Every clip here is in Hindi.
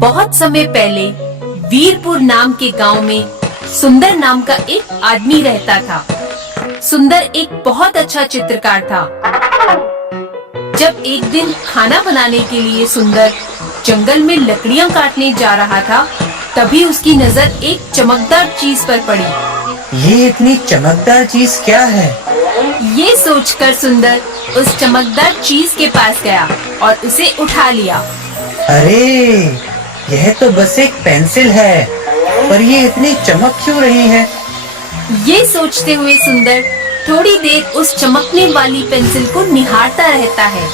बहुत समय पहले वीरपुर नाम के गांव में सुंदर नाम का एक आदमी रहता था। सुंदर एक बहुत अच्छा चित्रकार था। जब एक दिन खाना बनाने के लिए सुंदर जंगल में लकड़ियां काटने जा रहा था, तभी उसकी नजर एक चमकदार चीज पर पड़ी। ये इतनी चमकदार चीज क्या है? ये सोचकर सुंदर उस चमकदार चीज के पास गया और उसे उठा लिया। अरे, यह तो बस एक पेंसिल है, पर ये इतनी चमक क्यों रही है? ये सोचते हुए सुंदर थोड़ी देर उस चमकने वाली पेंसिल को निहारता रहता है।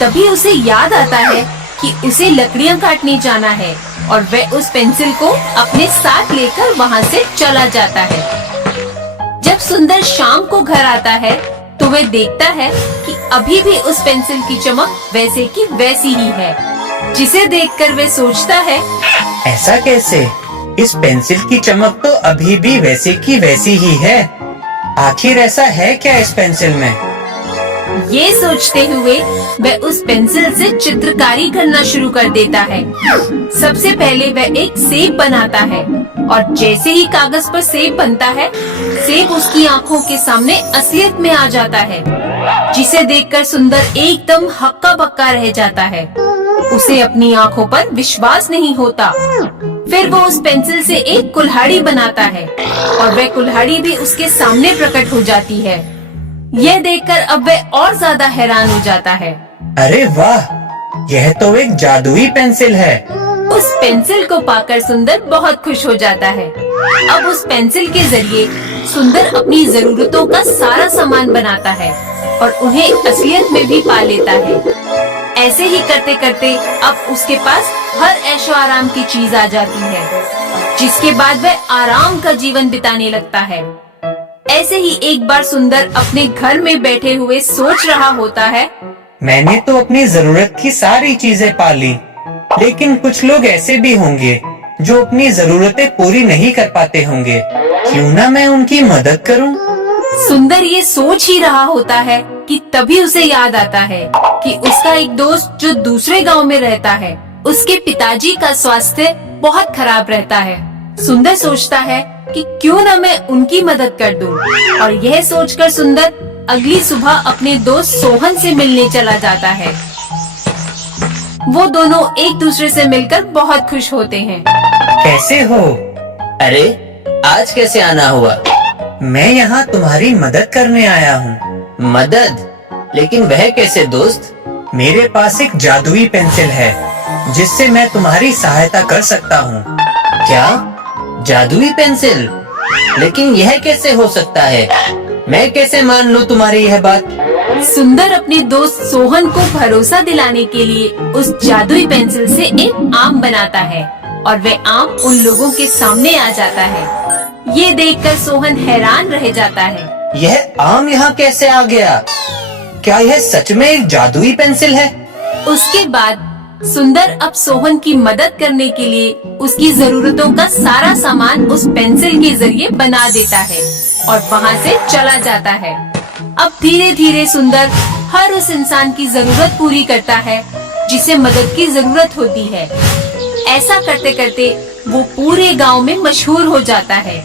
तभी उसे याद आता है कि उसे लकड़ियां काटने जाना है और वह उस पेंसिल को अपने साथ लेकर वहाँ से चला जाता है। जब सुंदर शाम को घर आता है तो वह देखता है कि अभी भी उस पेंसिल की चमक वैसे की वैसी ही है, जिसे देखकर वह सोचता है, ऐसा कैसे? इस पेंसिल की चमक तो अभी भी वैसे की वैसी ही है। आखिर ऐसा है क्या इस पेंसिल में? ये सोचते हुए वह उस पेंसिल से चित्रकारी करना शुरू कर देता है। सबसे पहले वह एक सेब बनाता है और जैसे ही कागज पर सेब बनता है, सेब उसकी आंखों के सामने असलियत में आ जाता है, जिसे देखकर सुंदर एकदम हक्का बक्का रह जाता है। उसे अपनी आंखों पर विश्वास नहीं होता। फिर वो उस पेंसिल से एक कुल्हाड़ी बनाता है और वह कुल्हाड़ी भी उसके सामने प्रकट हो जाती है। यह देखकर अब वह और ज्यादा हैरान हो जाता है। अरे वाह, यह तो एक जादुई पेंसिल है। उस पेंसिल को पाकर सुंदर बहुत खुश हो जाता है। अब उस पेंसिल के जरिए सुंदर अपनी जरूरतों का सारा सामान बनाता है और उन्हें असलियत में भी पा लेता है। ऐसे ही करते करते अब उसके पास हर ऐशो आराम की चीज आ जाती है, जिसके बाद वह आराम का जीवन बिताने लगता है। ऐसे ही एक बार सुंदर अपने घर में बैठे हुए सोच रहा होता है, मैंने तो अपनी जरूरत की सारी चीजें पा ली, लेकिन कुछ लोग ऐसे भी होंगे जो अपनी जरूरतें पूरी नहीं कर पाते होंगे। क्यों ना मैं उनकी मदद करूं? सुंदर ये सोच ही रहा होता है कि तभी उसे याद आता है कि उसका एक दोस्त जो दूसरे गांव में रहता है, उसके पिताजी का स्वास्थ्य बहुत खराब रहता है। सुंदर सोचता है कि क्यों न मैं उनकी मदद कर दूं, और यह सोचकर सुंदर अगली सुबह अपने दोस्त सोहन से मिलने चला जाता है। वो दोनों एक दूसरे से मिलकर बहुत खुश होते हैं। कैसे हो? अरे, आज कैसे आना हुआ? मैं यहाँ तुम्हारी मदद करने आया हूँ। मदद? लेकिन वह कैसे दोस्त? मेरे पास एक जादुई पेंसिल है, जिससे मैं तुम्हारी सहायता कर सकता हूँ। क्या? जादुई पेंसिल? लेकिन यह कैसे हो सकता है? मैं कैसे मान लूँ तुम्हारी यह बात? सुंदर अपने दोस्त सोहन को भरोसा दिलाने के लिए उस जादुई पेंसिल से एक आम बनाता है और वह आम उन लोगों के सामने आ जाता है। ये देखकर सोहन हैरान रह जाता है। यह आम यहाँ कैसे आ गया? क्या यह सच में एक जादुई पेंसिल है? उसके बाद सुंदर अब सोहन की मदद करने के लिए उसकी जरूरतों का सारा सामान उस पेंसिल के जरिए बना देता है और वहाँ से चला जाता है। अब धीरे धीरे सुंदर हर उस इंसान की जरूरत पूरी करता है जिसे मदद की जरूरत होती है। ऐसा करते करते वो पूरे गांव में मशहूर हो जाता है।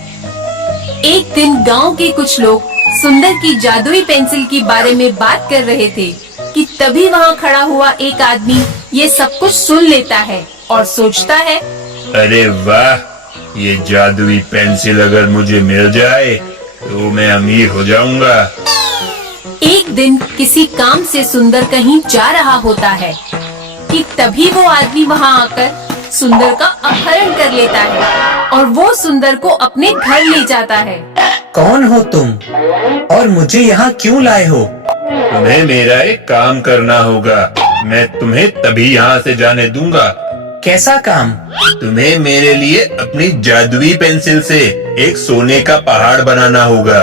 एक दिन गांव के कुछ लोग सुंदर की जादुई पेंसिल के बारे में बात कर रहे थे कि तभी वहाँ खड़ा हुआ एक आदमी ये सब कुछ सुन लेता है और सोचता है, अरे वाह, ये जादुई पेंसिल अगर मुझे मिल जाए तो मैं अमीर हो जाऊंगा। एक दिन किसी काम से सुंदर कहीं जा रहा होता है कि तभी वो आदमी वहाँ आकर सुंदर का अपहरण कर लेता है और वो सुंदर को अपने घर ले जाता है। कौन हो तुम और मुझे यहाँ क्यों लाए हो? तुम्हें मेरा एक काम करना होगा। मैं तुम्हें तभी यहाँ से जाने दूंगा। कैसा काम? तुम्हें मेरे लिए अपनी जादुई पेंसिल से एक सोने का पहाड़ बनाना होगा।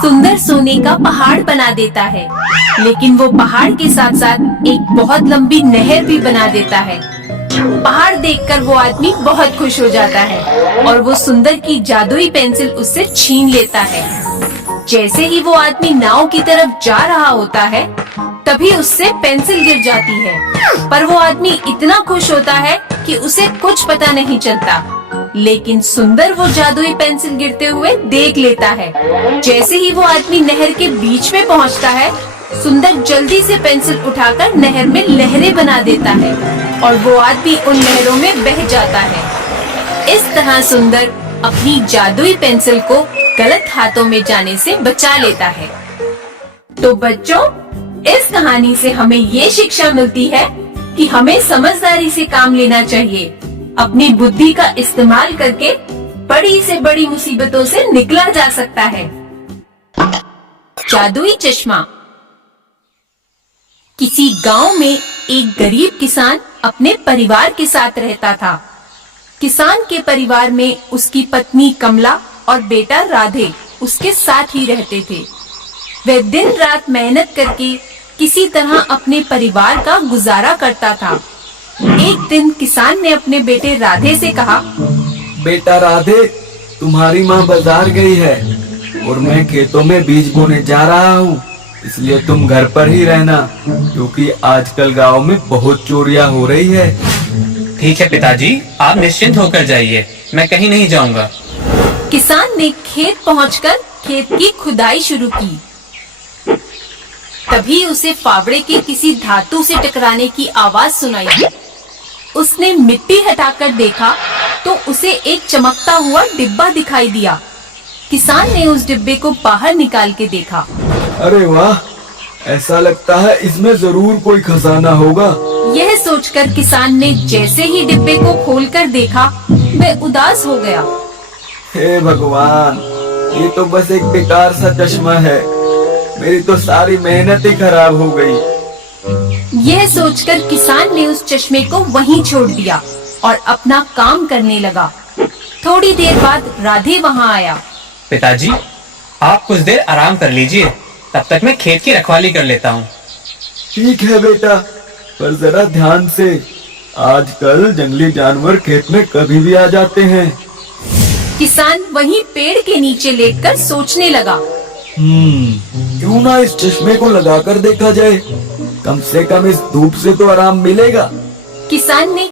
सुंदर सोने का पहाड़ बना देता है, लेकिन वो पहाड़ के साथ साथ एक बहुत लंबी नहर भी बना देता है। पहाड़ देखकर वो आदमी बहुत खुश हो जाता है और वो सुंदर की जादुई पेंसिल उससे छीन लेता है। जैसे ही वो आदमी नाव की तरफ जा रहा होता है, तभी उससे पेंसिल गिर जाती है, पर वो आदमी इतना खुश होता है कि उसे कुछ पता नहीं चलता। लेकिन सुंदर वो जादुई पेंसिल गिरते हुए देख लेता है। जैसे ही वो आदमी नहर के बीच में पहुंचता है, सुंदर जल्दी से पेंसिल उठाकर नहर में लहरें बना देता है और वो आदमी उन लहरों में बह जाता है। इस तरह सुंदर अपनी जादुई पेंसिल को गलत हाथों में जाने से बचा लेता है। तो बच्चों, इस कहानी से हमें ये शिक्षा मिलती है कि हमें समझदारी से काम लेना चाहिए। अपनी बुद्धि का इस्तेमाल करके बड़ी से बड़ी मुसीबतों से निकला जा सकता है। जादुई चश्मा। किसी गांव में एक गरीब किसान अपने परिवार के साथ रहता था। किसान के परिवार में उसकी पत्नी कमला और बेटा राधे उसके साथ ही रहते थे। वह दिन रात मेहनत करके किसी तरह अपने परिवार का गुजारा करता था। एक दिन किसान ने अपने बेटे राधे से कहा, बेटा राधे, तुम्हारी माँ बाजार गई है और मैं खेतों में बीज बोने जा रहा हूँ, इसलिए तुम घर पर ही रहना, क्योंकि आजकल गांव में बहुत चोरियां हो रही है। ठीक है पिताजी, आप निश्चिंत होकर जाइए, मैं कहीं नहीं जाऊंगा। किसान ने खेत पहुंचकर खेत की खुदाई शुरू की। तभी उसे फावड़े के किसी धातु से टकराने की आवाज सुनाई। उसने मिट्टी हटाकर देखा तो उसे एक चमकता हुआ डिब्बा दिखाई दिया। किसान ने उस डिब्बे को बाहर निकाल के देखा। अरे वाह, ऐसा लगता है इसमें जरूर कोई खजाना होगा। यह सोचकर किसान ने जैसे ही डिब्बे को खोलकर देखा, वह उदास हो गया। हे भगवान, ये तो बस एक बेकार सा चश्मा है, मेरी तो सारी मेहनत ही खराब हो गई। यह सोचकर किसान ने उस चश्मे को वहीं छोड़ दिया और अपना काम करने लगा। थोड़ी देर बाद राधे वहाँ आया। पिताजी, आप कुछ देर आराम कर लीजिए, तब तक मैं खेत की रखवाली कर लेता हूँ। ठीक है बेटा, पर जरा ध्यान से, आजकल जंगली जानवर खेत में कभी भी आ जाते हैं। किसान वहीं पेड़ के नीचे लेटकर सोचने लगा। क्यों ना इस चश्मे को लगाकर देखा जाए, कम से कम इस धूप से तो आराम मिलेगा। किसान ने